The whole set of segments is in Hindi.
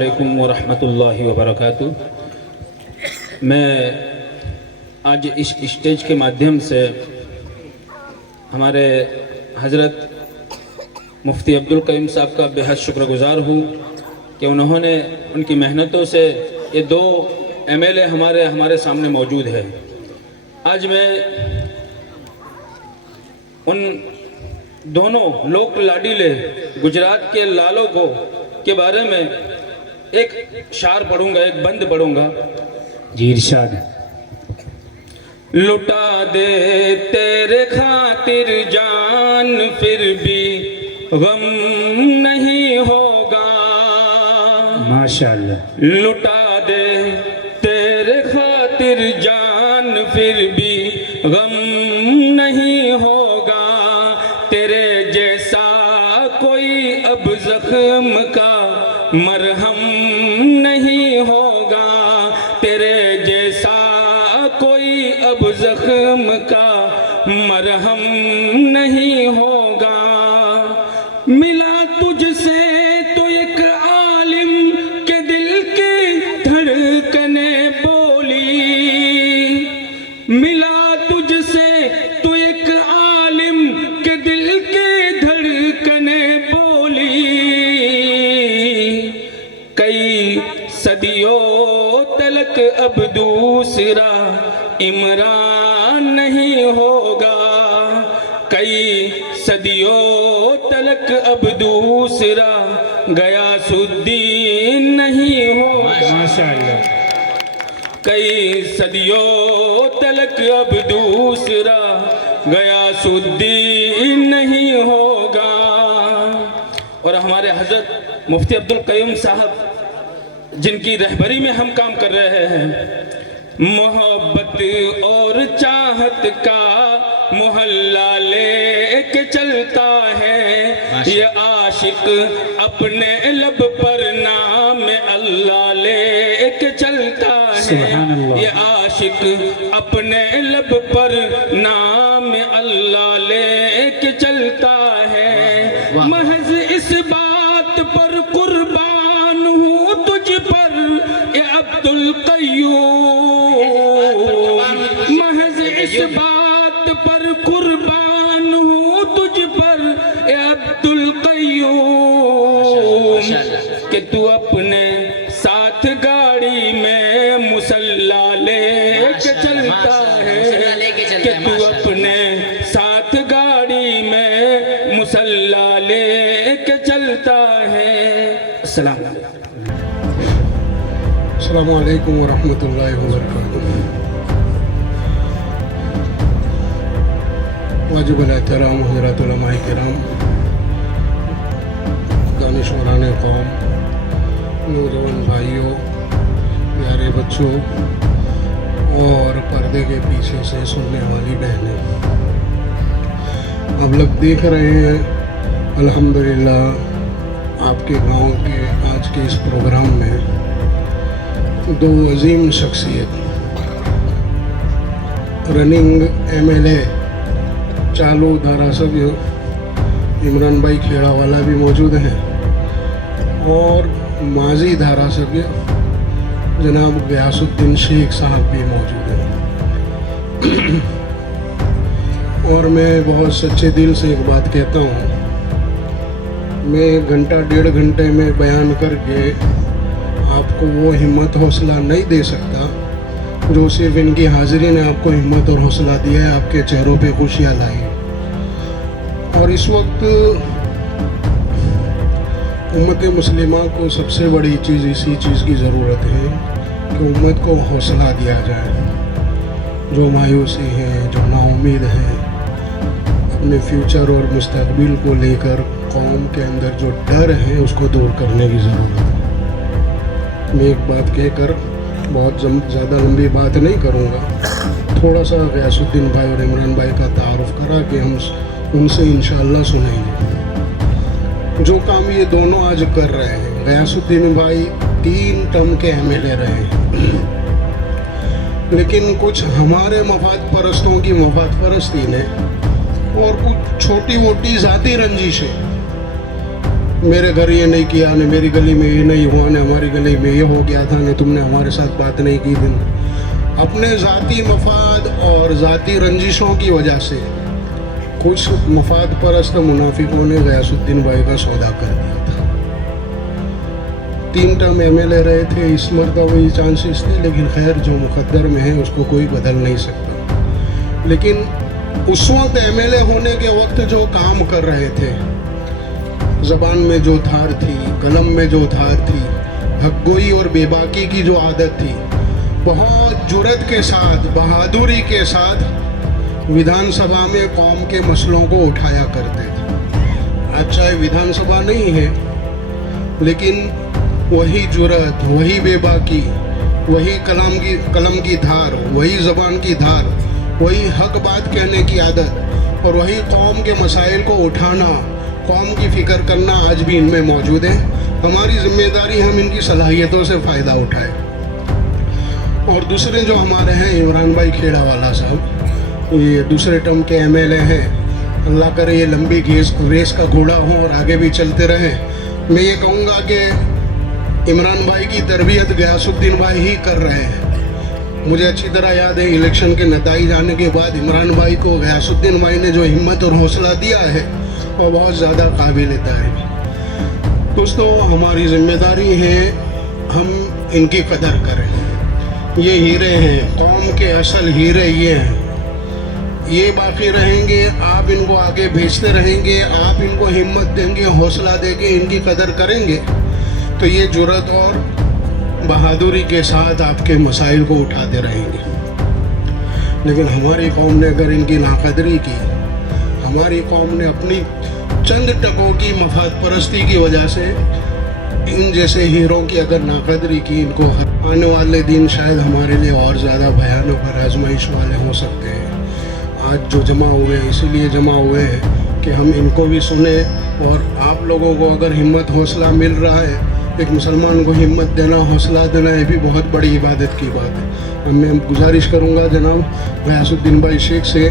अस्सलामुअलैकुम वरहमतुल्लाहि वबरकातुहू। मैं आज इस स्टेज के माध्यम से हमारे हज़रत मुफ्ती अब्दुल करीम साहब का बेहद शुक्रगुज़ार हूँ कि उन्होंने उनकी मेहनतों से ये दो MLA हमारे सामने मौजूद है। आज मैं उन दोनों लोक लाडीले गुजरात के लालों को के बारे में एक शार पढ़ूंगा, एक बंद पढ़ूंगा। जी इरशाद। लुटा दे तेरे खातिर जान फिर भी गम नहीं होगा। माशाअल्लाह। लुटा दे तेरे खातिर जान फिर भी गम नहीं होगा। तेरे जैसा कोई अब जख्म का मरहम नहीं होगा। तेरे जैसा कोई अब जख्म का मरहम नहीं होगा। मिला तुझसे तो एक आलिम के दिल की धड़कने बोली। मिला तुझसे तो एक आलिम के दिल की धड़कने बोली। कई सदियों तलक अब दूसरा इमरान नहीं होगा। कई सदियों तलक अब दूसरा गयासुद्दीन नहीं होगा। माशाअल्लाह। कई सदियों तलक अब दूसरा गयासुद्दीन नहीं होगा। और हमारे हजरत मुफ्ती अब्दुल करीम साहब जिनकी रहबरी में हम काम कर रहे हैं, मोहब्बत और चाहत का मोहल्ला लेके चलता है। ये आशिक अपने लब पर नाम अल्लाह लेके चलता है। ये आशिक अपने लब पर नाम अल्लाह लेके चलता है। महज इस बात पर कुर्बान हूँ तुझ पर ये अब्दुल कय्यूम। महज इस बात पर कुर्बान हूँ तुझ पर ए अब्दुल कय्यूम कि तू अपने साथ गाड़ी में मुसल्ला लेके चलता है। कि तू अपने साथ गाड़ी में मुसल्ला लेके चलता है। अस्सलामु अलैकुम वरहमतुल्लाहि वबरकातुहू। वाजिबुल एहतराम हज़रात उलमाए किराम, दानिशवरान कौम, नौजवान भाइयों, प्यारे बच्चों और पर्दे के पीछे से सुनने वाली बहनें, आप लोग देख रहे हैं अल्हम्दुलिल्लाह आपके गांव के आज के इस प्रोग्राम में दो अजीम शख्सियत, रनिंग MLA चालू धारासभ्य इमरान भाई खेड़ावाला भी मौजूद हैं और माजी धारासभ्य जनाब गयासुद्दीन शेख साहब भी मौजूद हैं। और मैं बहुत सच्चे दिल से एक बात कहता हूँ, मैं घंटा डेढ़ घंटे में बयान करके आपको वो हिम्मत हौसला नहीं दे सकता जो सिर्फ इनकी हाजिरी ने आपको हिम्मत और हौसला दिया है, आपके चेहरों पे खुशियाँ लाई। और इस वक्त उम्मत मुस्लिमा को सबसे बड़ी चीज़ इसी चीज़ की ज़रूरत है कि उम्मत को हौसला दिया जाए। जो मायूसी है, जो नाउम्मीद है, अपने फ्यूचर और मुस्तकबिल को लेकर कौम के अंदर जो डर है उसको दूर करने की ज़रूरत है। मैं एक बात कहकर बहुत ज़्यादा लंबी बात नहीं करूँगा, थोड़ा सा गयासुद्दीन भाई और इमरान भाई का तारुफ करा के हम उनसे इंशाअल्लाह सुनेंगे। जो काम ये दोनों आज कर रहे हैं, गयासुद्दीन भाई 3 टर्म के MLA रहे हैं, लेकिन कुछ हमारे मफाद परस्तों की मफाद परस्ती ने और कुछ छोटी मोटी ज़ाती रंजिशें मेरे घर ये नहीं किया, ने मेरी गली में ये नहीं हुआ, ने हमारी गली में ये हो गया था, ने तुमने हमारे साथ बात नहीं की दिन। अपने ज़ाती मफाद और ज़ाती रंजिशों की वजह से कुछ मफाद परस्त मुनाफिकों ने गयासुद्दीन भाई का सौदा कर दिया था। 3 टर्म MLA रहे थे, इस मरतबा वही चांसेस थे, लेकिन खैर जो मुकद्दर में है उसको कोई बदल नहीं सकता। लेकिन उस वक्त MLA होने के वक्त जो काम कर रहे थे, ज़बान में जो धार थी, कलम में जो धार थी, हक़गोई और बेबाकी की जो आदत थी, बहुत जुर्रत के साथ, बहादुरी के साथ विधानसभा में कौम के मसलों को उठाया करते थे। आज चाहे विधानसभा नहीं है, लेकिन वही जुर्रत, वही बेबाकी, वही कलम की धार, वही ज़बान की धार, वही हक बात कहने की आदत और वही कौम के मसाइल को उठाना, कौम की फ़िक्र करना आज भी इनमें मौजूद है। हमारी जिम्मेदारी हम इनकी सलाहियतों से फ़ायदा उठाएं। और दूसरे जो हमारे हैं इमरान भाई खेड़ावाला साहब, ये दूसरे टर्म के MLA हैं। अल्लाह करे ये लंबी रेस का घोड़ा हो और आगे भी चलते रहें। मैं ये कहूँगा कि इमरान भाई की तरबियत गयासुद्दीन भाई ही कर रहे हैं। मुझे अच्छी तरह याद है, इलेक्शन के नतीजे आने के बाद इमरान भाई को गयासुद्दीन भाई ने जो हिम्मत और हौसला दिया है वो बहुत ज़्यादा काबिल तारीफ़। दोस्तों, हमारी जिम्मेदारी है हम इनकी कदर करें। ये हीरे हैं, कौम के असल हीरे ये हैं। ये बाकी रहेंगे, आप इनको आगे भेजते रहेंगे, आप इनको हिम्मत देंगे, हौसला देंगे, इनकी कदर करेंगे तो ये जुर्रत और बहादुरी के साथ आपके मसाइल को उठाते रहेंगे। लेकिन हमारी कौम ने अगर इनकी नाकदरी की, हमारी कौम ने अपनी चंद टकों की मफाद परस्ती की वजह से इन जैसे हीरों की अगर नाकदरी की, इनको आने वाले दिन शायद हमारे लिए और ज़्यादा भयानक और आजमाइश वाले हो सकते हैं। आज जो जमा हुए हैं इसीलिए जमा हुए हैं कि हम इनको भी सुने और आप लोगों को अगर हिम्मत हौसला मिल रहा है, एक मुसलमान को हिम्मत देना, हौसला देना, ये भी बहुत बड़ी इबादत की बात है। मैं गुजारिश करूँगा जनाब गयासुद्दीन भाई शेख से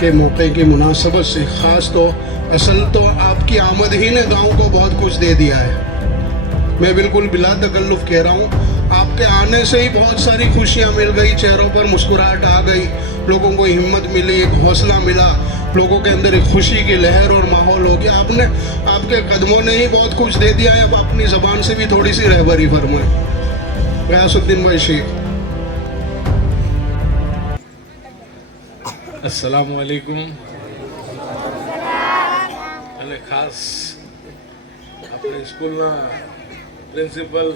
के मौके की मुनासबत से ख़ास तो असल तो आपकी आमद ही ने गाँव को बहुत कुछ दे दिया है। मैं बिल्कुल बिला तकल्लुफ़ कह रहा हूँ, आपके आने से ही बहुत सारी खुशियाँ मिल गई, चेहरों पर मुस्कुराहट आ गई, लोगों को हिम्मत मिली, एक हौसला मिला, लोगों के अंदर एक खुशी की लहर और माहौल हो गया। आपने, आपके कदमों ने ही बहुत कुछ दे दिया है। अब अपनी ज़बान से भी थोड़ी सी रहबरी फरमाएं। गयासुद्दीन भाई शेख। अस्सलामु अलैकुम। અને ખાસ આપણે સ્કૂલના પ્રિન્સિપલ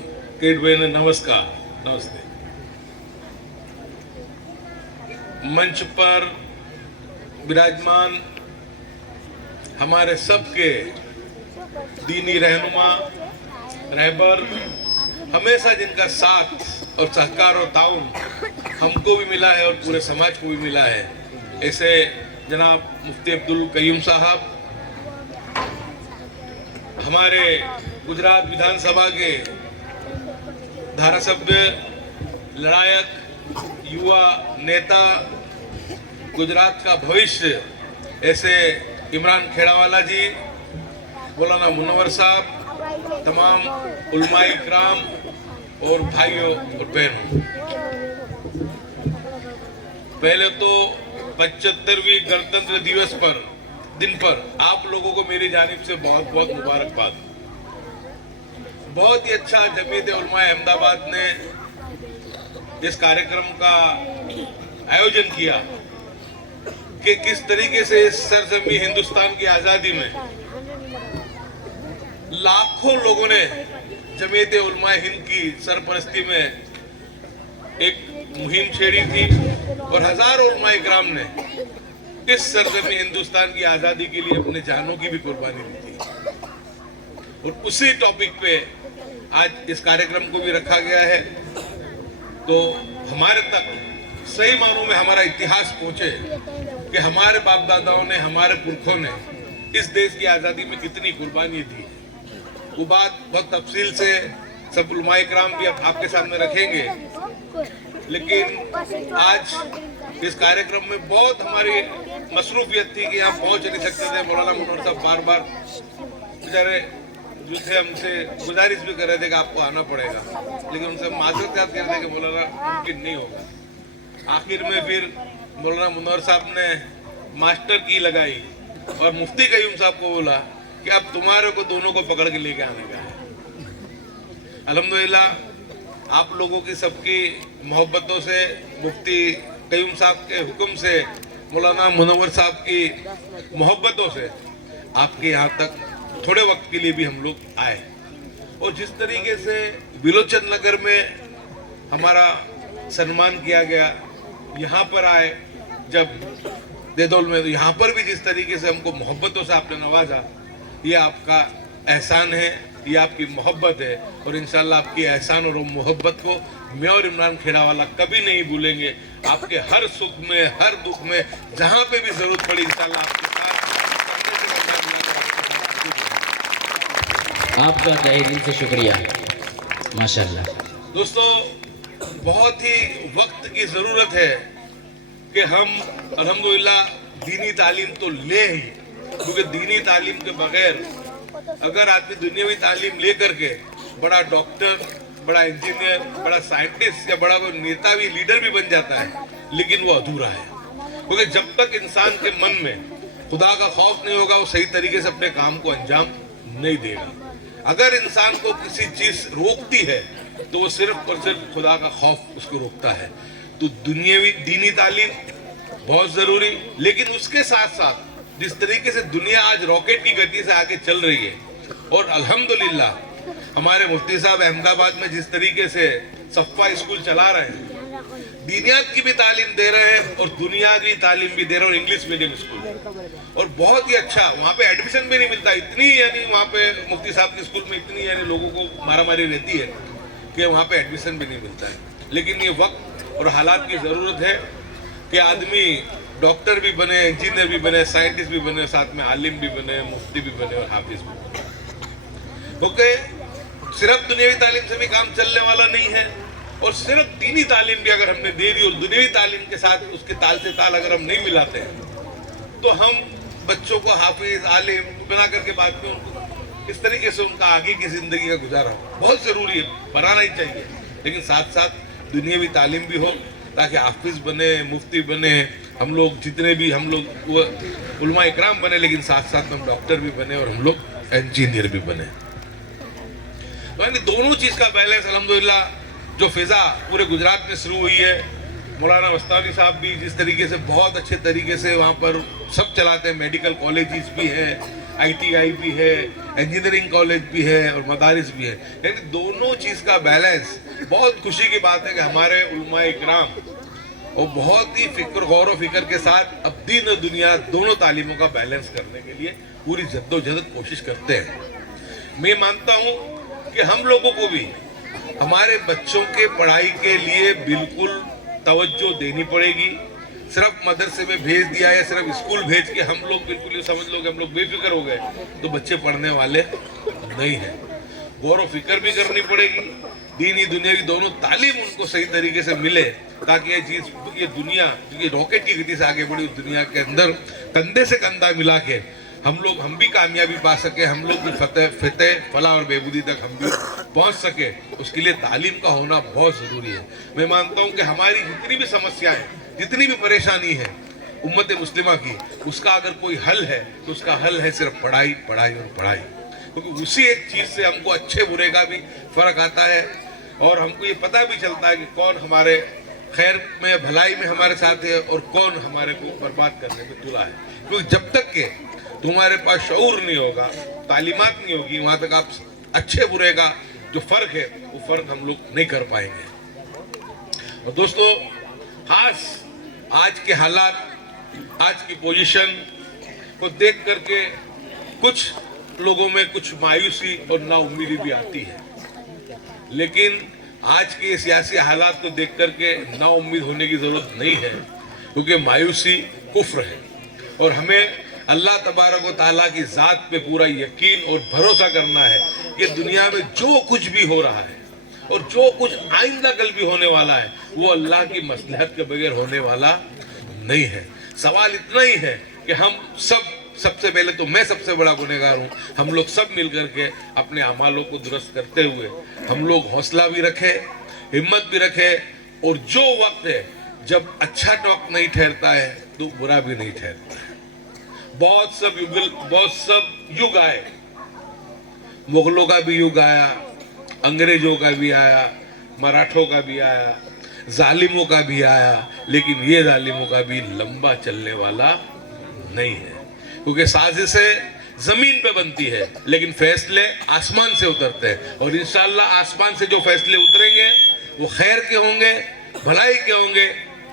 કિડભાઈને નમસ્કાર, નમસ્તે। मंच पर विराजमान हमारे सबके दीनी रहनुमा, रहबर, हमेशा जिनका साथ और सहकार और ताउन हमको भी मिला है और पूरे समाज को भी मिला है, ऐसे जनाब मुफ्ती अब्दुल कयूम साहब, हमारे गुजरात विधानसभा के धारासभ्य, लड़ायक, युवा नेता, गुजरात का भविष्य, ऐसे इमरान खेड़ावाला जी, मौलाना मुनव्वर साहब, तमाम उलमाए इकराम और भाइयों और बहनों, पहले तो 75वीं गणतंत्र दिवस पर दिन पर आप लोगों को मेरी जानिब से बहुत बहुत मुबारकबाद। बहुत ही अच्छा जमीयत उलमाए अहमदाबाद ने इस कार्यक्रम का आयोजन किया कि किस तरीके से इस सरजमी हिंदुस्तान की आज़ादी में लाखों लोगों ने जमीयत उलमाए हिंद की सरपरस्ती में एक मुहिम छेड़ी थी और हजारों उलमाए इकराम ने इस सरजमी हिंदुस्तान की आज़ादी के लिए अपने जानों की भी कुर्बानी दी थी। और उसी टॉपिक पे आज इस कार्यक्रम को भी रखा गया है, तो हमारे तक सही मानों में हमारा इतिहास पहुंचे कि हमारे बाप दादाओं ने, हमारे पुरखों ने इस देश की आज़ादी में कितनी कुर्बानी दी। वो बात बहुत तफसील से सब उलमाए इकराम भी आपके सामने रखेंगे, लेकिन आज इस कार्यक्रम में बहुत हमारी मसरूफियत थी कि यहाँ पहुंच नहीं सकते थे। मौलाना मुनव्वर साहब बार बार बेचारे जो थे हमसे गुजारिश भी कर रहे थे कि आपको आना पड़ेगा, लेकिन उनसे माजरत याद कर रहे थे कि मौलाना मुमकिन नहीं होगा। आखिर में फिर मौलाना मुनव्वर साहब ने मास्टर की लगाई और मुफ्ती कयूम साहब को बोला कि अब तुम्हारे को दोनों को पकड़ के लेके आने का है। अल्हम्दुलिल्लाह आप लोगों की सबकी मोहब्बतों से, मुफ्ती कयूम साहब के हुक्म से, मौलाना मुनव्वर साहब की मोहब्बतों से आपके यहाँ तक थोड़े वक्त के लिए भी हम लोग आए। और जिस तरीके से बिलोचन नगर में हमारा सम्मान किया गया, यहाँ पर आए जब देदौल में, तो यहाँ पर भी जिस तरीके से हमको मोहब्बतों से आपने नवाजा, ये आपका एहसान है, ये आपकी मोहब्बत है। और इंशाल्लाह आपकी एहसान और मोहब्बत को मैं और इमरान खेड़ावाला कभी नहीं भूलेंगे। आपके हर सुख में, हर दुख में, जहाँ पे भी जरूरत पड़ी इंशाल्लाह आपके साथ। आपका तहे दिल से शुक्रिया, माशाल्लाह। दोस्तों, बहुत ही वक्त की ज़रूरत है कि हम अल्हम्दुलिल्लाह दीनी तालीम तो ले ही, क्योंकि दीनी तालीम के बगैर अगर आदमी दुनियावी तालीम ले करके बड़ा डॉक्टर, बड़ा इंजीनियर, बड़ा साइंटिस्ट या बड़ा कोई नेता भी, लीडर भी बन जाता है, लेकिन वो अधूरा है। क्योंकि जब तक इंसान के मन में खुदा का खौफ नहीं होगा, वो सही तरीके से अपने काम को अंजाम नहीं देगा। अगर इंसान को किसी चीज रोकती है तो वो सिर्फ और सिर्फ खुदा का खौफ उसको रोकता है। तो दुनियावी दीनी तालीम बहुत जरूरी, लेकिन उसके साथ साथ जिस तरीके से दुनिया आज रॉकेट की गति से आगे चल रही है, और अल्हम्दुलिल्लाह हमारे मुफ्ती साहब अहमदाबाद में जिस तरीके से सफ़ा स्कूल चला रहे हैं, दीनियात की भी तालीम दे रहे हैं और दुनिया की तालीम भी दे रहे हैं, और इंग्लिश मीडियम स्कूल, और बहुत ही अच्छा। वहाँ पे एडमिशन भी नहीं मिलता, इतनी यानी वहाँ पे मुफ्ती साहब के स्कूल में इतनी यानी लोगों को मारामारी रहती है कि वहाँ पे एडमिशन भी नहीं मिलता है। लेकिन ये वक्त और हालात की ज़रूरत है कि आदमी डॉक्टर भी बने, इंजीनियर भी बने, साइंटिस्ट भी बने, साथ में आलिम भी बने, मुफ्ती भी बने और हाफिज भी बने। क्योंकि सिर्फ दुनियावी तालीम से भी काम चलने वाला नहीं है, और सिर्फ दीनी तालीम भी अगर हमने दे दी और दुनियावी तालीम के साथ उसके ताल से ताल अगर हम नहीं मिलाते हैं, तो हम बच्चों को हाफिज, आलिम बना करके बाद में उनको इस तरीके से उनका आगे की जिंदगी का गुजारा बहुत जरूरी है, बनाना ही चाहिए। लेकिन साथ साथ दुनियावी तालीम भी हो ताकि हाफिज बने, मुफ्ती बने, हम लोग जितने भी हम लोग उलमा इकराम बने, लेकिन साथ साथ हम डॉक्टर भी बने और हम लोग इंजीनियर भी बने। तो यानी दोनों चीज का बैलेंस अल्हम्दुलिल्लाह जो फिजा पूरे गुजरात में शुरू हुई है, मौलाना मस्तानी साहब भी जिस तरीके से बहुत अच्छे तरीके से वहाँ पर सब चलाते हैं, मेडिकल कॉलेजेस भी है, ITI भी है, इंजीनियरिंग कॉलेज भी है और मदारिस भी है। यानी दोनों चीज़ का बैलेंस, बहुत खुशी की बात है कि हमारे उलमा इकराम वो बहुत ही फिक्र, गौर फिक्र के साथ अब दीन और दुनिया दोनों तालीमों का बैलेंस करने के लिए पूरी जद्दोजहद कोशिश करते हैं। मैं मानता हूँ कि हम लोगों को भी हमारे बच्चों के पढ़ाई के लिए बिल्कुल तवज्जो देनी पड़ेगी। सिर्फ मदरसे में भेज दिया या सिर्फ स्कूल भेज के हम लोग बिल्कुल ये समझ लो कि हम लोग बेफिक्र हो गए तो बच्चे पढ़ने वाले नहीं हैं। गौर फिक्र भी करनी पड़ेगी, दीनी दुनियावी दोनों तालीम उनको सही तरीके से मिले, ताकि ये चीज, ये दुनिया जो रॉकेट की गति से आगे बढ़ी, उस दुनिया के अंदर कंधे से कंधा मिला के हम भी कामयाबी पा सके, हम लोग भी फतेह फलाह और बेबूदी तक हम भी पहुंच सके। उसके लिए तालीम का होना बहुत ज़रूरी है। मैं मानता हूं कि हमारी जितनी भी समस्याएं, जितनी भी परेशानी है उम्मत मुस्लिमा की, उसका अगर कोई हल है तो उसका हल है सिर्फ पढ़ाई, पढ़ाई और पढ़ाई। क्योंकि उसी एक चीज़ से हमको अच्छे बुरे का भी फ़र्क आता है और हमको ये पता भी चलता है कि कौन हमारे खैर में, भलाई में हमारे साथ है और कौन हमारे को बर्बाद करने में तुला है। क्योंकि जब तक के तुम्हारे पास शऊर नहीं होगा, तालीमात नहीं होगी, वहाँ तक आप अच्छे बुरे का जो फ़र्क है वो फ़र्क हम लोग नहीं कर पाएंगे। और दोस्तों, खास आज के हालात, आज की पोजीशन को देख करके कुछ लोगों में कुछ मायूसी और नाउम्मीदी भी आती है, लेकिन आज के सियासी हालात को देख करके नाउम्मीद होने की ज़रूरत नहीं है, क्योंकि मायूसी कुफ्र है और हमें अल्लाह तबारक व तआला की ज़ात पे पूरा यकीन और भरोसा करना है कि दुनिया में जो कुछ भी हो रहा है और जो कुछ आइंदा कल भी होने वाला है वो अल्लाह की मसलहत के बगैर होने वाला नहीं है। सवाल इतना ही है कि हम सब सबसे पहले तो मैं सबसे बड़ा गुनहगार हूँ। हम लोग सब मिलकर के अपने अमालों को दुरुस्त करते हुए हम लोग हौसला भी रखें, हिम्मत भी रखें, और जो वक्त है जब अच्छा वक्त नहीं ठहरता है तो बुरा भी नहीं ठहरता है। बहुत सब युग आए, मुगलों का भी युग आया, अंग्रेजों का भी आया, मराठों का भी आया, जालिमों का भी आया, लेकिन ये जालिमों का भी लंबा चलने वाला नहीं है, क्योंकि साजिशें जमीन पे बनती है लेकिन फैसले आसमान से उतरते हैं, और इंशाअल्लाह आसमान से जो फैसले उतरेंगे वो खैर के होंगे, भलाई के होंगे,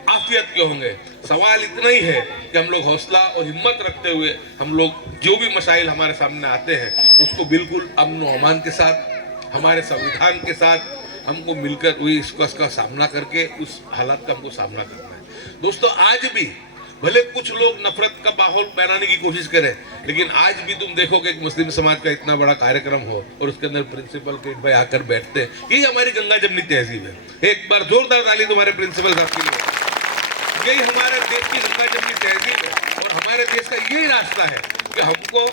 आफियत के होंगे। सवाल इतना ही है कि हम लोग हौसला और हिम्मत रखते हुए हम लोग जो भी मसाइल हमारे सामने आते हैं उसको बिल्कुल अमन व अमान के साथ, हमारे संविधान के साथ हमको मिलकर वही इसका सामना करके उस हालात का हमको सामना करना है। दोस्तों, आज भी भले कुछ लोग नफरत का माहौल बनाने की कोशिश करें, लेकिन आज भी तुम देखो कि एक मुस्लिम समाज का इतना बड़ा कार्यक्रम हो और उसके अंदर प्रिंसिपल के भाई आकर बैठते हैं, यही हमारी गंगा जमनी तहजीब है। एक बार जोरदार ताली तुम्हारे प्रिंसिपल साहब के लिए। यही हमारे देश की गंगा जमनी तहजीब है और हमारे देश का यही रास्ता है कि हमको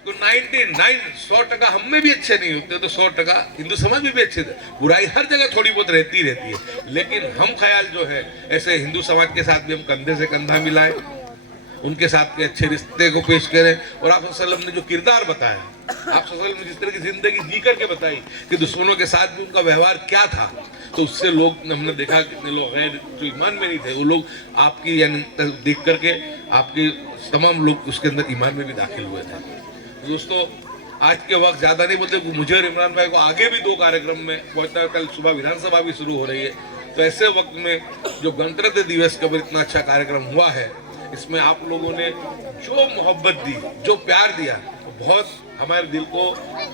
तो 100% हम में भी अच्छे नहीं होते तो 100% हिंदू समाज में भी अच्छे थे। बुराई हर जगह थोड़ी बहुत रहती रहती है, लेकिन हम ख्याल जो है ऐसे हिंदू समाज के साथ भी हम कंधे से कंधा मिलाएं, उनके साथ के अच्छे रिश्ते को पेश करें। और आप सल्लल्लाहु अलैहि वसल्लम ने जो किरदार बताया, आप सल्लल्लाहु अलैहि वसल्लम ने जिस तरह की जिंदगी जी करके बताई कि दुश्मनों के साथ भी उनका व्यवहार क्या था, तो उससे लोग हमने देखा कितने लोग गैर जो ईमान में नहीं थे वो लोग आपकी यानी देख करके आपके तमाम लोग उसके अंदर ईमान में भी दाखिल हुए थे। दोस्तों, आज के वक्त ज्यादा नहीं बोलते, मुझे और इमरान भाई को आगे भी 2 कार्यक्रम में पहुंचना, कल सुबह विधानसभा भी शुरू हो रही है, तो ऐसे वक्त में जो गणतंत्र दिवस का भी इतना अच्छा कार्यक्रम हुआ है, इसमें आप लोगों ने जो मोहब्बत दी, जो प्यार दिया, बहुत हमारे दिल को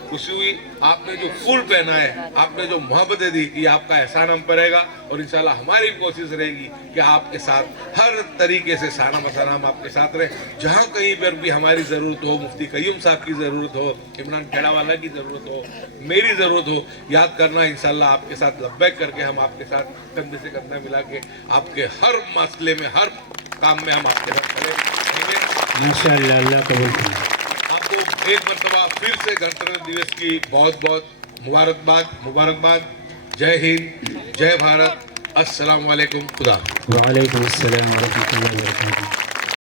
खुशी हुई। आपने जो फूल पहना है, आपने जो मोहब्बतें दी, ये आपका एहसान हम पर रहेगा और इंशाल्लाह हमारी भी कोशिश रहेगी कि आपके साथ हर तरीके से साना मसाना हम आपके साथ रहे। जहाँ कहीं पर भी हमारी ज़रूरत हो, मुफ्ती कयूम साहब की ज़रूरत हो, इमरान खेड़ावाला की ज़रूरत हो, मेरी ज़रूरत हो, याद करना इंशाल्लाह आपके साथ लब्बैक करके हम आपके साथ कंधे से कंधा मिला के आपके हर मसले में, हर काम में हम आपके साथ खड़े। माशाअल्लाह, अल्लाह कबूल करे। आपको एक मरतबा फिर से गणतंत्र दिवस की बहुत बहुत मुबारकबाद। जय हिंद, जय भारत, अस्सलाम वालेकुम, खुदा। वालेकुम अस्सलाम व रहमतुल्लाहि व बरकातहू।